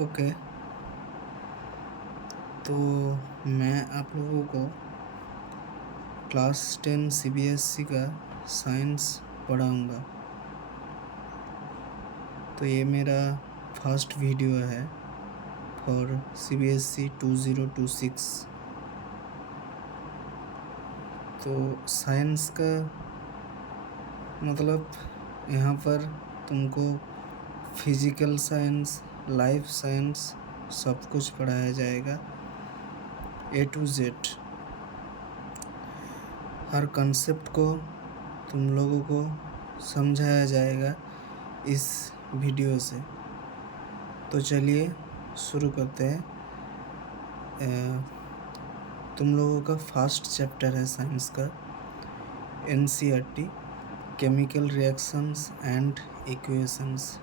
Okay. तो मैं आप लोगों को क्लास 10 सीबीएसई का साइंस पढ़ाऊँगा। तो ये मेरा फर्स्ट वीडियो है फॉर सीबीएसई 2026। तो साइंस का मतलब यहाँ पर तुमको फिजिकल साइंस, लाइफ साइंस सब कुछ पढ़ाया जाएगा, A to Z। Her concept को तुम लोगों को समझाया जाएगा इस वीडियो से। तो चलिए शुरू करते हैं। तुम लोगों का फर्स्ट चैप्टर है साइंस का NCERT, chemical reactions and equations.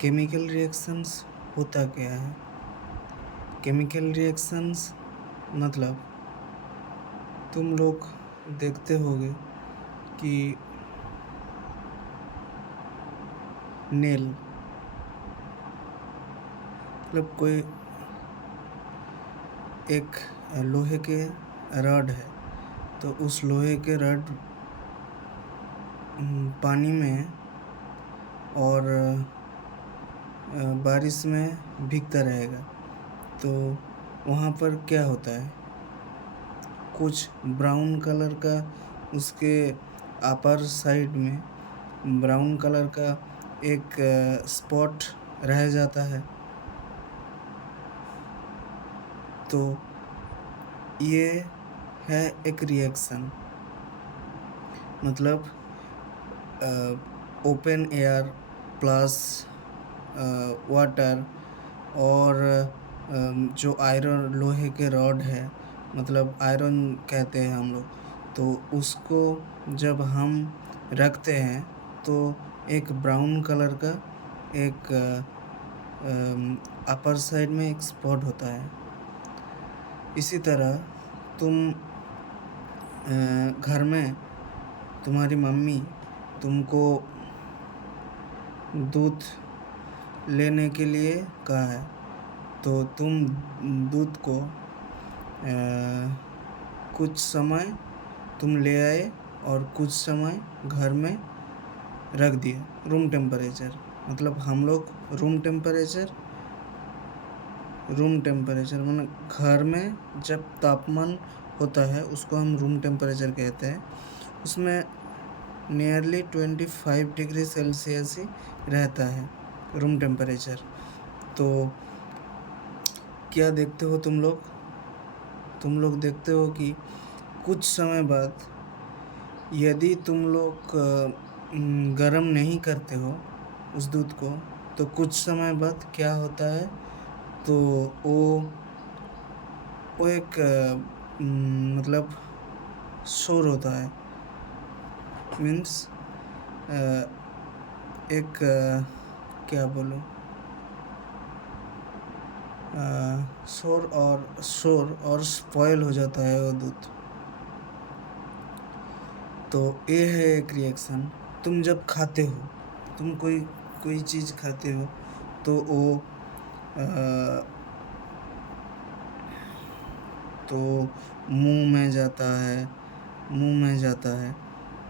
Chemical reactions होता क्या है? केमिकल रिएक्शंस मतलब तुम लोग देखते होगे कि नेल मतलब कोई एक लोहे के रड है, तो उस लोहे के रड पानी में और बारिश में भीगता रहेगा, तो वहाँ पर क्या होता है, कुछ ब्राउन कलर का उसके अपर साइड में ब्राउन कलर का एक स्पॉट रह जाता है। तो ये है एक रिएक्शन, मतलब ओपन एयर प्लस वाटर और जो आयरन लोहे के रॉड है, मतलब आयरन कहते हैं हम लोग, तो उसको जब हम रखते हैं तो एक ब्राउन कलर का एक अपर साइड में एक स्पॉट होता है। इसी तरह तुम घर में तुम्हारी मम्मी तुमको दूध लेने के लिए कहा है, तो तुम दूध को कुछ समय तुम ले आए और कुछ समय घर में रख दिए रूम टेम्परेचर। मतलब हम लोग रूम टेम्परेचर मतलब घर में जब तापमान होता है उसको हम रूम टेम्परेचर कहते हैं। उसमें नियरली 25 डिग्री सेल्सियस ही रहता है रूम टेम्परेचर। तो क्या देखते हो तुम लोग देखते हो कि कुछ समय बाद यदि तुम लोग गर्म नहीं करते हो उस दूध को, तो कुछ समय बाद क्या होता है, तो वो एक मतलब शोर होता है, मीन्स एक क्या बोलूँ, शोर और स्पॉइल हो जाता है वो दूध। तो ये है एक रिएक्शन। तुम जब खाते हो, तुम कोई चीज़ खाते हो, तो वो तो मुंह में जाता है,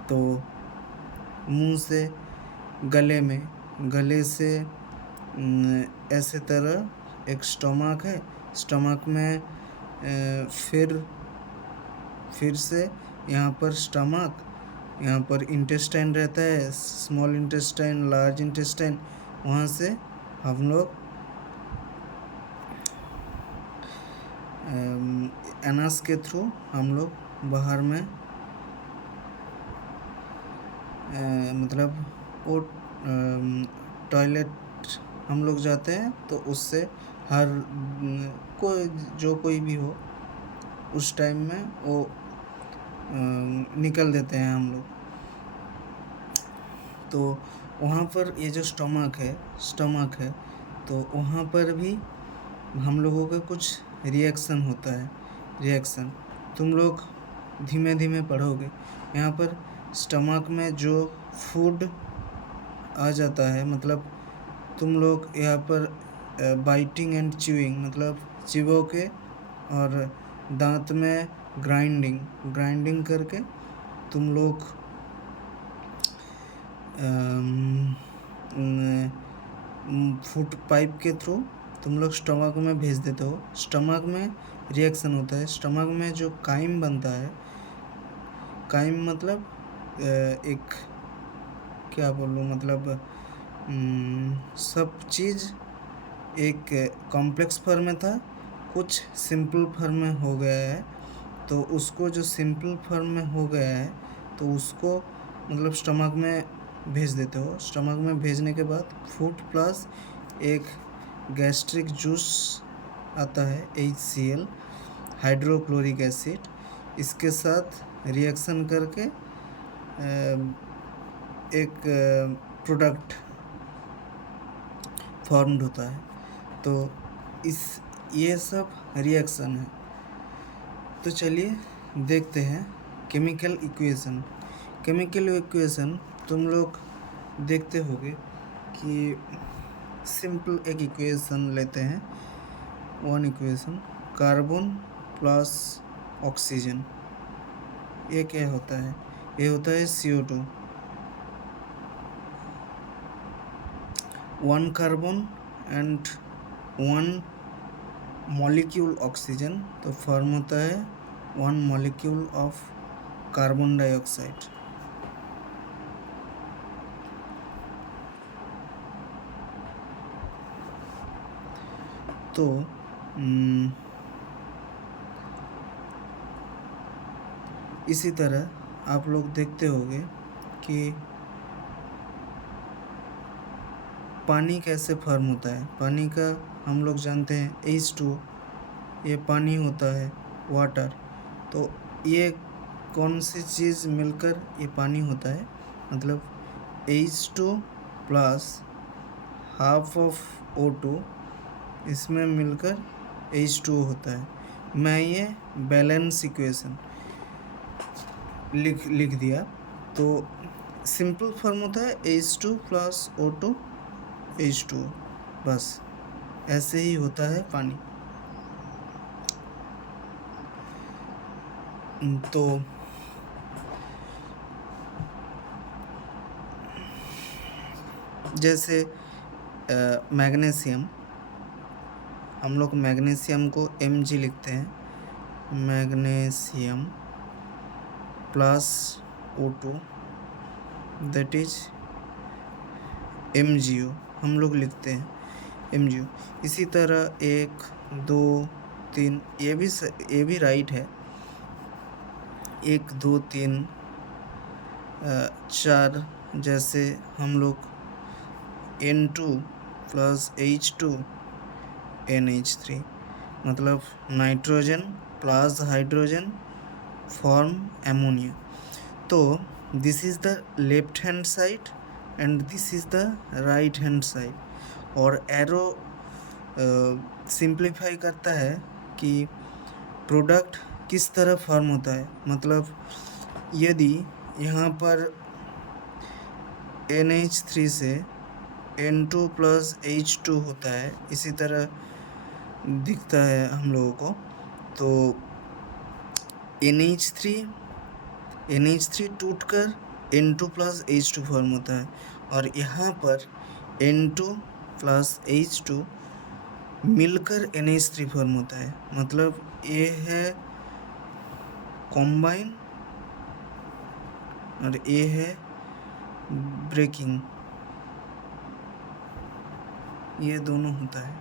तो मुंह से गले से ऐसे तरह एक स्टमक है, स्टमक में फिर से यहाँ पर स्टमक, यहाँ पर इंटेस्टाइन रहता है, स्मॉल इंटेस्टाइन, लार्ज इंटेस्टाइन। वहाँ से हम लोग एनस के थ्रू हम लोग बाहर में मतलब वो टॉयलेट हम लोग जाते हैं, तो उससे हर कोई भी हो उस टाइम में वो निकल देते हैं हम लोग। तो वहाँ पर ये जो स्टमक है, तो वहाँ पर भी हम लोगों का कुछ रिएक्शन होता है। रिएक्शन तुम लोग धीमे धीमे पढ़ोगे। यहाँ पर स्टमक में जो फूड आ जाता है, मतलब तुम लोग यहाँ पर बाइटिंग एंड च्यूइंग मतलब चिबो के, और दांत में ग्राइंडिंग करके तुम लोग फूड पाइप के थ्रू तुम लोग स्टमक में भेज देते हो। स्टमक में रिएक्शन होता है। स्टमक में जो काइम बनता है, काइम मतलब एक क्या बोलूँ, मतलब सब चीज़ एक कॉम्प्लेक्स फॉर्म में था, कुछ सिंपल फॉर्म में हो गया है। तो उसको जो सिंपल फॉर्म में हो गया है तो उसको मतलब स्टमक में भेज देते हो। स्टमक में भेजने के बाद फूड प्लस एक गैस्ट्रिक जूस आता है HCl, हाइड्रोक्लोरिक एसिड, इसके साथ रिएक्शन करके एक प्रोडक्ट फॉर्म्ड होता है। तो ये सब रिएक्शन है। तो चलिए देखते हैं केमिकल इक्वेशन। केमिकल इक्वेशन तुम लोग देखते होगे कि सिंपल एक इक्वेशन लेते हैं, one equation, carbon plus oxygen, ये क्या होता है? ये होता है CO2, one carbon and one molecule oxygen, तो फॉर्म होता है one molecule of carbon dioxide. तो इसी तरह आप लोग देखते होंगे कि पानी कैसे फॉर्म होता है। पानी का हम लोग जानते हैं H2, ये पानी होता है, वाटर। तो ये कौन सी चीज़ मिलकर ये पानी होता है? मतलब H2 plus half of O2, इसमें मिलकर H2O होता है। मैं ये बैलेंस इक्वेशन लिख दिया। तो सिंपल फॉर्म होता है H2 प्लस O2 H2O, बस ऐसे ही होता है पानी। तो जैसे मैग्नीशियम, हम लोग मैग्नीशियम को Mg लिखते हैं, magnesium plus O2 that is MgO, हम लोग लिखते हैं MgO। इसी तरह 1 2 3, ये भी राइट है। 1 2 3 4, जैसे हम लोग N2 प्लस H2 NH3, मतलब nitrogen plus hydrogen form ammonia. तो this is the left hand side and this is the right hand side. और एरो सिंप्लीफाई करता है कि प्रोडक्ट किस तरह फॉर्म होता है। मतलब यदि यहाँ पर NH3 से N2 प्लस H2 होता है, इसी तरह दिखता है हम लोगों को, तो NH3 टूटकर N2 प्लस H2 फॉर्म होता है। और यहाँ पर N2 प्लस H2 मिलकर NH3 फॉर्म होता है। मतलब ये है कॉम्बाइन और ये है ब्रेकिंग, ये दोनों होता है।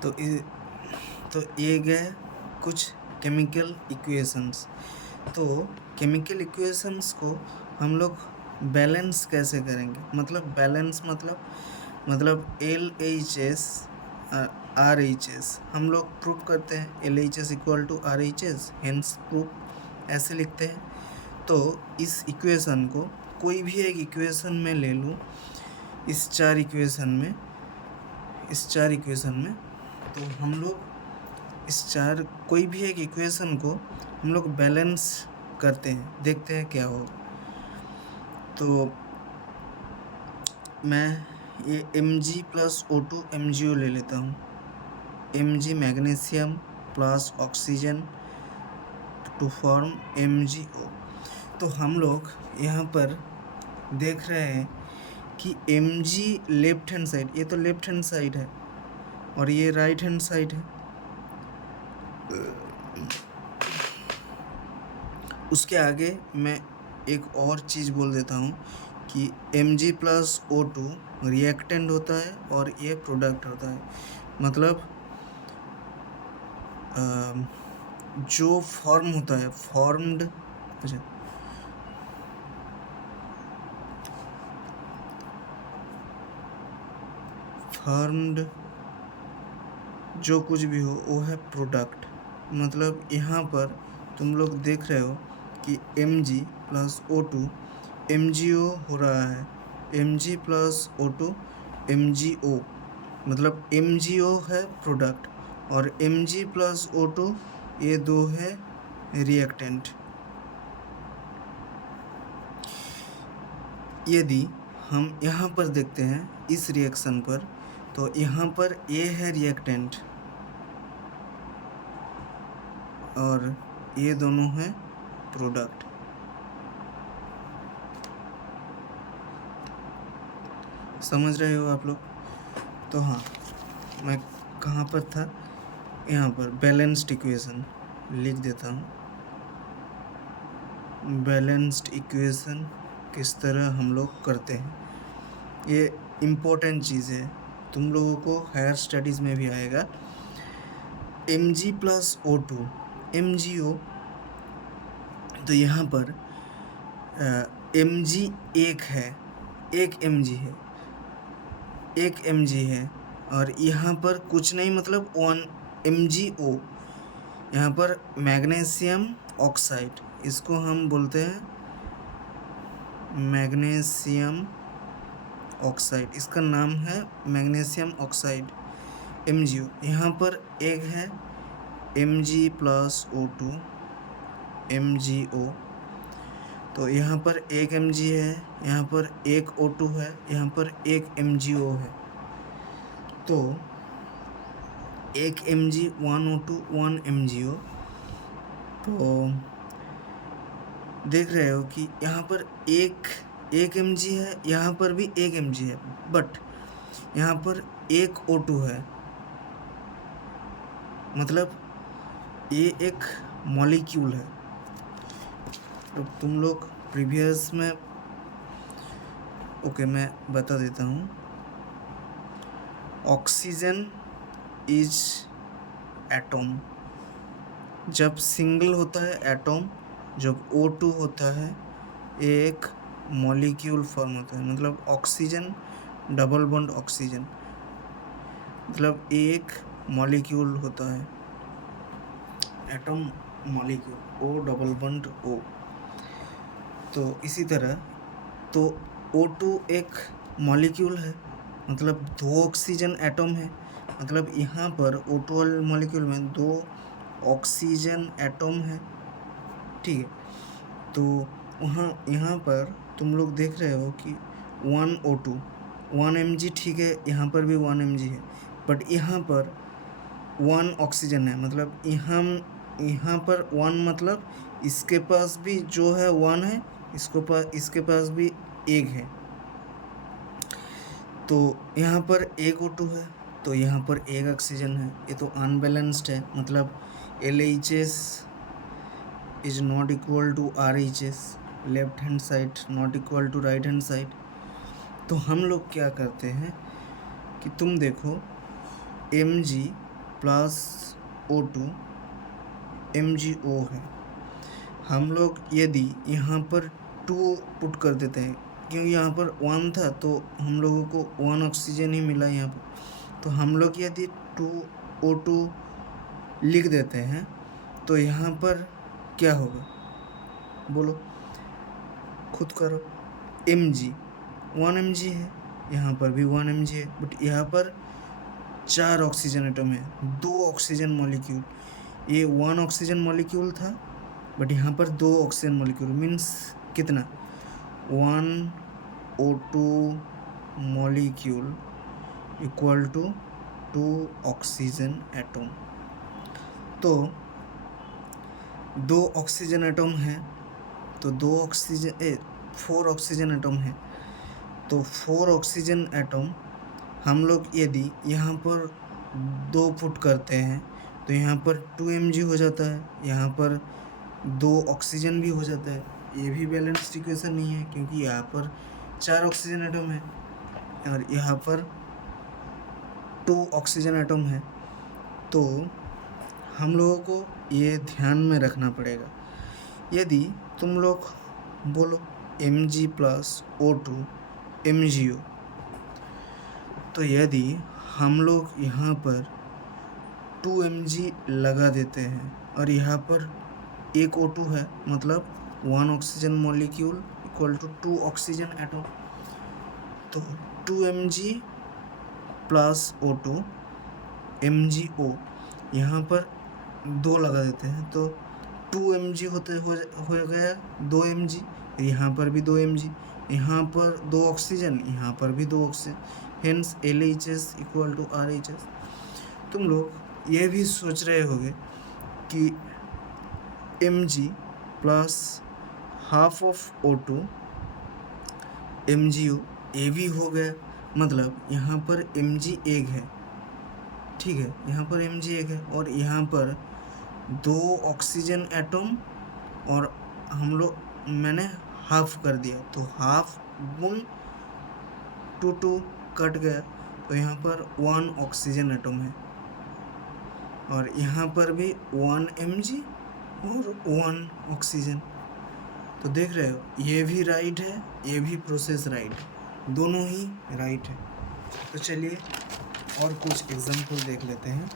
तो ये गए कुछ केमिकल इक्वेशंस। तो केमिकल इक्वेशंस को हम लोग बैलेंस कैसे करेंगे? मतलब बैलेंस मतलब LHS RHS, हम लोग प्रूव करते हैं LHS equal to RHS, hence proof ऐसे लिखते हैं। तो इस इक्वेशन को कोई भी एक इक्वेशन में ले लूँ, इस चार इक्वेशन में, तो हम लोग कोई भी एक इक्वेशन को हम लोग बैलेंस करते हैं, देखते हैं क्या होगा। तो मैं ये Mg+O2 MgO ले लेता हूँ। Mg magnesium plus oxygen to form MgO। तो हम लोग यहाँ पर देख रहे हैं कि Mg लेफ्ट हैंड साइड, ये तो लेफ्ट हैंड साइड है और ये राइट हैंड साइड है। उसके आगे मैं एक और चीज़ बोल देता हूँ कि Mg+O2 रिएक्टेंट होता है और ये प्रोडक्ट होता है। मतलब जो फॉर्म होता है फॉर्म्ड जो कुछ भी हो वो है प्रोडक्ट। मतलब यहाँ पर तुम लोग देख रहे हो कि Mg+O2 MgO हो रहा है, Mg+O2 MgO, मतलब MgO है प्रोडक्ट और Mg+O2 ये दो है रिएक्टेंट। यदि हम यहाँ पर देखते हैं इस रिएक्शन पर, तो यहाँ पर ये है रिएक्टेंट और ये दोनों हैं प्रोडक्ट। समझ रहे हो आप लोग? तो हाँ, मैं कहाँ पर था? यहाँ पर बैलेंस्ड इक्वेशन लिख देता हूँ। बैलेंस्ड इक्वेशन किस तरह हम लोग करते हैं, ये इम्पोर्टेंट चीज़ है, तुम लोगों को हायर स्टडीज़ में भी आएगा। Mg+O2 MgO, तो यहाँ पर Mg एक है, एक Mg है और यहाँ पर कुछ नहीं, मतलब 1 MgO। यहाँ पर मैग्नीशियम ऑक्साइड, इसको हम बोलते हैं मैग्नीशियम ऑक्साइड, इसका नाम है मैग्नीशियम ऑक्साइड MgO। यहाँ पर एक है Mg+O2 MgO, तो यहाँ पर एक Mg है, यहाँ पर एक O2 है, यहाँ पर एक MgO है, तो एक Mg 1 O2 1 MgO। तो देख रहे हो कि यहाँ पर एक Mg है, यहाँ पर भी एक Mg है, बट यहाँ पर एक O2 है, मतलब ये एक मॉलिक्यूल है। तो तुम लोग प्रीवियस में मैं बता देता हूँ। ऑक्सीजन इज एटॉम, जब सिंगल होता है एटॉम, जब O2 होता है एक मॉलिक्यूल फॉर्म होता है, मतलब ऑक्सीजन डबल बॉन्ड ऑक्सीजन, मतलब एक मॉलिक्यूल होता है, atom molecule, O double bond O। तो इसी तरह तो O2 एक मॉलिक्यूल है, मतलब 2 ऑक्सीजन एटम है, मतलब यहाँ पर O2 वाले मॉलिक्यूल में 2 ऑक्सीजन एटम है, ठीक है। तो यहाँ पर तुम लोग देख रहे हो कि 1 O2 1 Mg, ठीक है, यहाँ पर भी 1 Mg है, बट यहाँ पर 1 ऑक्सीजन है, मतलब यहाँ पर 1, मतलब इसके पास भी जो है 1 है, इसके पास भी एक है, तो यहाँ पर एक O2 है, तो यहाँ पर एक ऑक्सीजन है, ये तो अनबैलेंस्ड है, मतलब LHS is not equal to RHS, left hand side not equal to right hand side. तो हम लोग क्या करते हैं कि तुम देखो Mg+O2 MgO है, हम लोग यदि यहाँ पर 2 पुट कर देते हैं, क्योंकि यहाँ पर 1 था तो हम लोगों को 1 ऑक्सीजन ही मिला यहाँ पर, तो हम लोग यदि 2 O2 लिख देते हैं तो यहाँ पर क्या होगा, बोलो, खुद करो। Mg 1 Mg है, यहाँ पर भी 1 Mg है, बट यहाँ पर 4 ऑक्सीजन एटम है, 2 ऑक्सीजन मॉलिक्यूल, ये 1 ऑक्सीजन मॉलिक्यूल था, बट यहाँ पर 2 ऑक्सीजन मॉलिक्यूल, मीन्स कितना, 1 O2 molecule equal to 2 oxygen atom. तो 2 ऑक्सीजन एटम है, तो 4 ऑक्सीजन एटम है, तो 4 ऑक्सीजन एटम हम लोग यदि यहाँ पर 2 पुट करते हैं तो यहाँ पर 2 mg हो जाता है, यहाँ पर 2 ऑक्सीजन भी हो जाता है। ये भी बैलेंस्ड इक्वेशन नहीं है क्योंकि यहाँ पर 4 ऑक्सीजन एटम है और यहाँ पर 2 ऑक्सीजन एटम है। तो हम लोगों को ये ध्यान में रखना पड़ेगा। यदि तुम लोग बोलो Mg प्लस O2 MgO, तो यदि हम लोग यहाँ पर 2 mg लगा देते हैं और यहाँ पर एक O2 है, मतलब 1 oxygen molecule equal to 2 oxygen atom, तो 2 mg प्लस O2 MgO यहाँ पर 2 लगा देते हैं तो 2 mg हो गया 2 mg, यहाँ पर भी 2 mg, यहाँ पर 2 ऑक्सीजन, यहाँ पर भी 2 oxygen, hence LHS equal to RHS। तुम लोग ये भी सोच रहे होगे कि mg plus half of O2 MgO ये भी हो गया, मतलब यहाँ पर mg एक है, ठीक है, यहाँ पर mg एक है और यहाँ पर 2 ऑक्सीजन एटम और हम लोग मैंने हाफ कर दिया, तो हाफ गुण 2 कट गया, तो यहाँ पर 1 ऑक्सीजन एटम है और यहाँ पर भी 1 mg और 1 ऑक्सीजन। तो देख रहे हो, ये भी राइट है, ये भी प्रोसेस राइट है, दोनों ही राइट है। तो चलिए और कुछ एग्जाम्पल देख लेते हैं।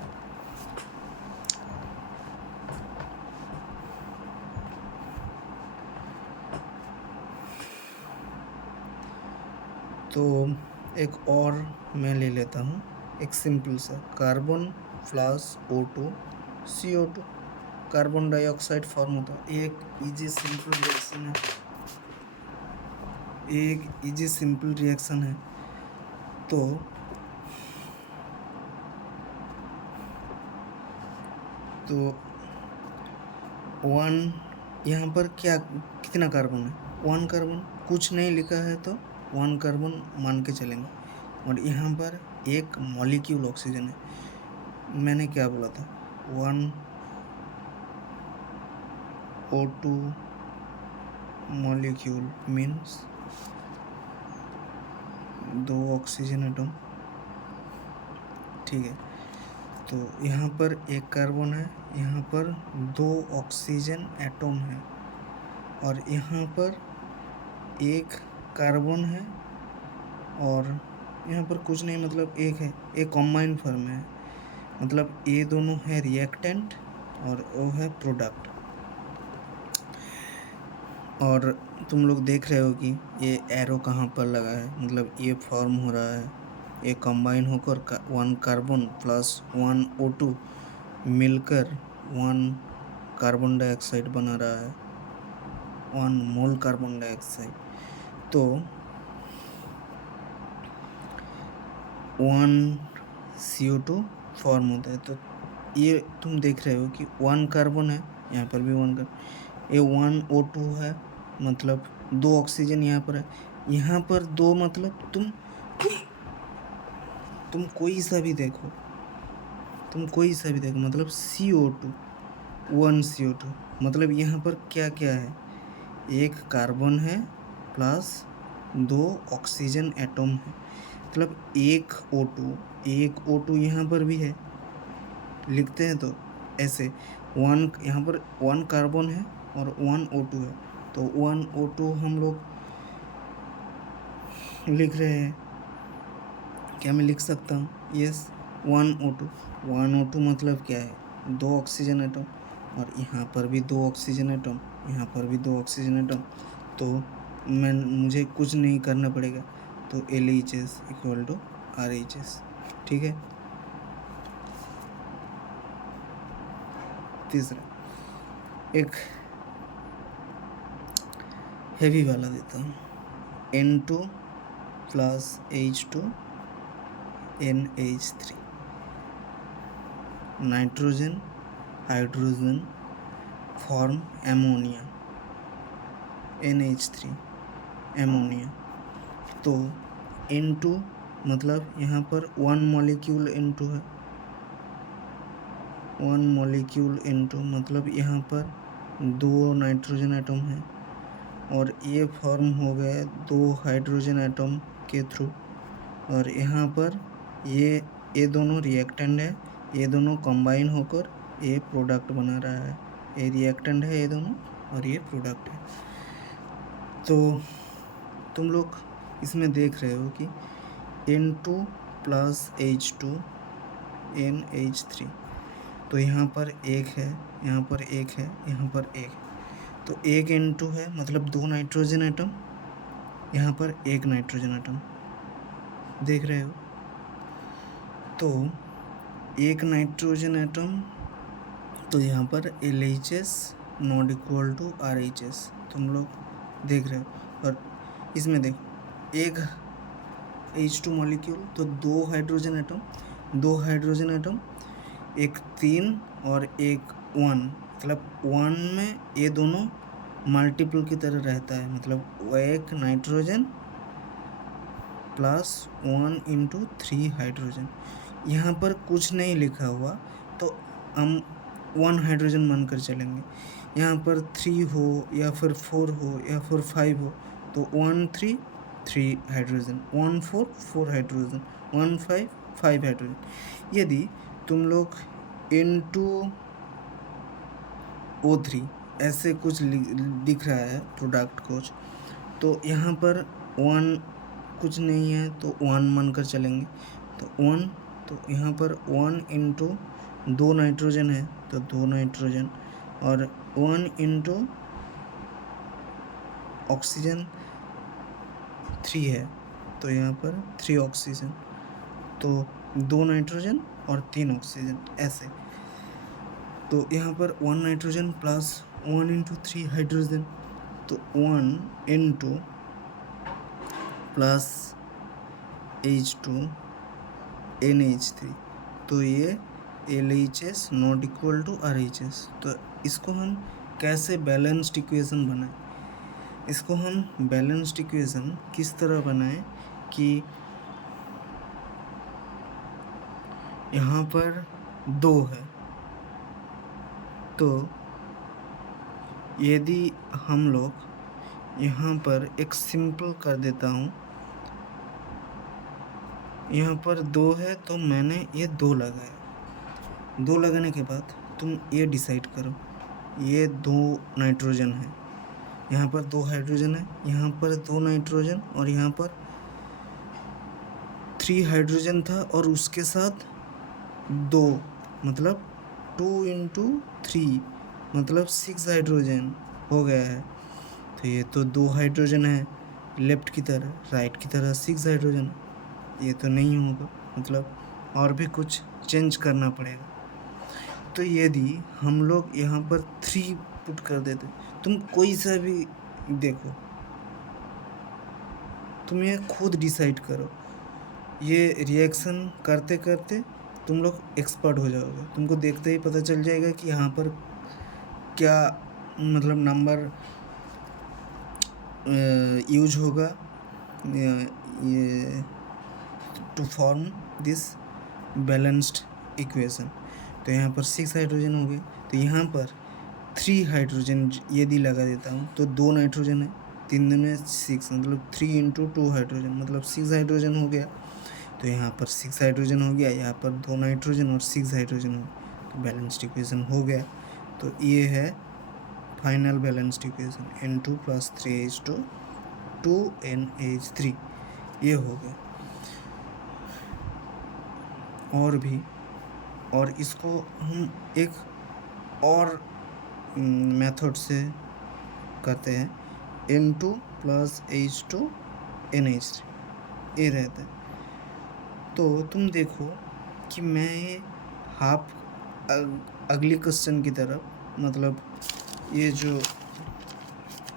तो एक और मैं ले लेता हूँ, एक सिंपल सा carbon plus O2 CO2 carbon dioxide form होता है। एक इजी सिंपल रिएक्शन है, एक इजी सिंपल रिएक्शन है। तो वन यहाँ पर क्या कितना कार्बन है, 1 कार्बन, कुछ नहीं लिखा है तो 1 कार्बन मान के चलेंगे, और यहाँ पर एक मॉलिक्यूल ऑक्सीजन है। मैंने क्या बोला था, 1 O2 molecule means 2 oxygen atom, ठीक है। तो यहाँ पर एक कार्बन है, यहाँ पर 2 ऑक्सीजन एटम है और यहाँ पर एक कार्बन है और यहाँ पर कुछ नहीं, मतलब एक है, एक कॉम्बाइंड फॉर्म है, मतलब ये दोनों है रिएक्टेंट और वो है प्रोडक्ट। और तुम लोग देख रहे हो कि ये एरो कहाँ पर लगा है, मतलब ये फॉर्म हो रहा है, ये कंबाइन होकर 1 कार्बन प्लस 1 O2 मिलकर 1 कार्बन डाइऑक्साइड बना रहा है, 1 मोल कार्बन डाइऑक्साइड। तो 1 CO2 फॉर्म होता है। तो ये तुम देख रहे हो कि 1 कार्बन है, यहाँ पर भी 1 कार्बन, ये 1 O2 है, मतलब 2 ऑक्सीजन यहाँ पर है, यहाँ पर 2, मतलब तुम कोई सा भी देखो, मतलब CO2 1 CO2, मतलब यहाँ पर क्या क्या है, एक कार्बन है प्लस 2 ऑक्सीजन एटम है, मतलब एक O2 यहाँ पर भी है, लिखते हैं तो ऐसे 1 यहाँ पर 1 कार्बन है और 1 O2 है, तो 1 O2 हम लोग लिख रहे हैं। क्या मैं लिख सकता हूँ, यस 1 O2 मतलब क्या है, 2 ऑक्सीजन एटम और यहाँ पर भी 2 ऑक्सीजन एटम, यहाँ पर भी 2 ऑक्सीजन एटम। तो मुझे कुछ नहीं करना पड़ेगा, तो LHS इक्वल टू RHS, ठीक है। तीसरा एक हेवी वाला देता हूँ, plus H2NH3, nitrogen hydrogen form ammonia, NH3 ammonia. तो N2 मतलब यहाँ पर 1 मॉलिक्यूल N2 है, 1 मॉलिक्यूल N2 मतलब यहाँ पर 2 नाइट्रोजन एटम है, और ये फॉर्म हो गए 2 हाइड्रोजन एटम के थ्रू, और यहाँ पर ये दोनों रिएक्टेंट है, ये दोनों कंबाइन होकर ये प्रोडक्ट बना रहा है। ये रिएक्टेंट है ये दोनों, और ये प्रोडक्ट है। तो तुम लोग इसमें देख रहे हो कि N2 प्लस H2NH3, तो यहाँ पर एक है, यहाँ पर एक है, यहाँ पर एक, तो एक N2 है मतलब 2 नाइट्रोजन एटम, यहाँ पर एक नाइट्रोजन एटम, देख रहे हो। तो एक नाइट्रोजन एटम, तो यहाँ पर LHS not equal to RHS, तुम लोग देख रहे हो। और इसमें देखो एक H2 मॉलिक्यूल, तो 2 हाइड्रोजन एटम, एक 3 और एक 1, मतलब 1 में ये दोनों मल्टीपल की तरह रहता है, मतलब एक नाइट्रोजन प्लस 1 इंटू 3 हाइड्रोजन। यहाँ पर कुछ नहीं लिखा हुआ तो हम 1 हाइड्रोजन मानकर चलेंगे। यहाँ पर 3 हो या फिर 4 हो या फिर 5 हो, तो 1 3 3 हाइड्रोजन, 1 4 4 हाइड्रोजन, 1 5 5 हाइड्रोजन। यदि तुम लोग N2O3 ऐसे कुछ दिख रहा है प्रोडक्ट कुछ, तो यहाँ पर 1 कुछ नहीं है तो 1 मानकर चलेंगे, तो 1, तो यहाँ पर 1 इंटू 2 नाइट्रोजन है तो 2 नाइट्रोजन, और 1 इंटू ऑक्सीजन 3 है तो यहाँ पर 3 ऑक्सीजन, तो 2 नाइट्रोजन और 3 ऑक्सीजन ऐसे। तो यहाँ पर 1 नाइट्रोजन प्लस 1 इंटू 3 हाइड्रोजन, तो 1 इंटू प्लस H2NH3, तो ये LHS not equal to RHS। तो इसको हम कैसे बैलेंस्ड इक्वेशन बनाएं? इसको हम बैलेंस्ड इक्वेशन किस तरह बनाएं कि यहाँ पर 2 है, तो यदि हम लोग यहाँ पर एक सिंपल कर देता हूँ, यहाँ पर 2 है तो मैंने ये 2 लगाया। 2 लगाने के बाद तुम ये डिसाइड करो, ये 2 नाइट्रोजन है, यहाँ पर 2 हाइड्रोजन है, यहाँ पर 2 नाइट्रोजन, और यहाँ पर 3 हाइड्रोजन था और उसके साथ 2, मतलब 2 इंटू 3 मतलब 6 हाइड्रोजन हो गया है। तो ये तो 2 हाइड्रोजन है लेफ्ट की तरह, राइट की तरह 6 हाइड्रोजन, ये तो नहीं होगा, मतलब और भी कुछ चेंज करना पड़ेगा। तो यदि हम लोग यहाँ पर 3 पुट कर देते, तुम कोई सा भी देखो, तुम ये खुद डिसाइड करो, ये रिएक्शन करते करते तुम लोग एक्सपर्ट हो जाओगे, तुमको देखते ही पता चल जाएगा कि यहाँ पर क्या मतलब नंबर यूज होगा ये to form this balanced equation. तो यहाँ पर 6 हाइड्रोजन हो गए, तो यहाँ पर 3 हाइड्रोजन यदि लगा देता हूँ तो 2 नाइट्रोजन है, 3 में 6 मतलब 3 इंटू 2 हाइड्रोजन मतलब 6 हाइड्रोजन हो गया। तो यहाँ पर 6 हाइड्रोजन हो गया, यहाँ पर 2 नाइट्रोजन और 6 हाइड्रोजन हो गया, तो बैलेंस्ड इक्वेशन हो गया। तो ये है final balanced equation, N2 plus 3H2 2NH3, ये हो गया। और भी, और इसको हम एक और मेथड से करते हैं, N2 प्लस H2NH3 ये रहता है। तो तुम देखो कि मैं ये हाफ अगली क्वेश्चन की तरफ, मतलब ये जो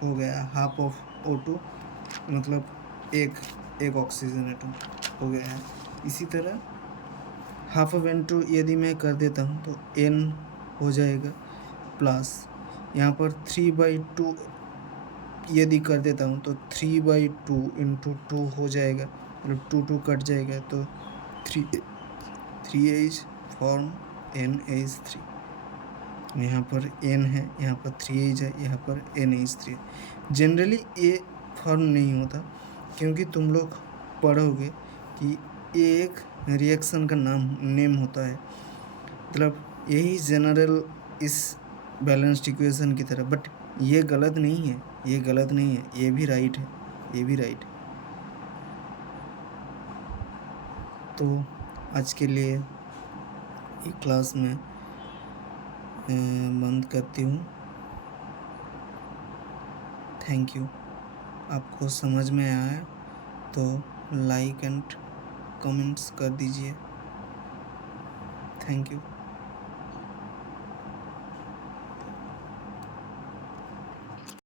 हो गया हाफ ऑफ O2 मतलब एक एक ऑक्सीजन एटम हो गया है। इसी तरह हाफ ऑफ N2 यदि मैं कर देता हूँ तो N हो जाएगा प्लस यहाँ पर 3/2 यदि कर देता हूँ तो 3/2 इंटू 2 हो जाएगा, मतलब 2 कट जाएगा तो 3H फॉर्म NH3। यहाँ पर N है, यहाँ पर 3H है, यहाँ पर NH3 है। जनरली ये फॉर्म नहीं होता क्योंकि तुम लोग पढ़ोगे कि ये एक रिएक्शन का नेम होता है, मतलब यही जनरल इस बैलेंस्ड इक्वेशन की तरह। बट ये गलत नहीं है, ये गलत नहीं है, ये भी राइट है, ये भी राइट है। तो आज के लिए ये क्लास में बंद करती हूँ। Thank you. आपको समझ में आया तो लाइक एंड कमेंट्स कर दीजिए। Thank you.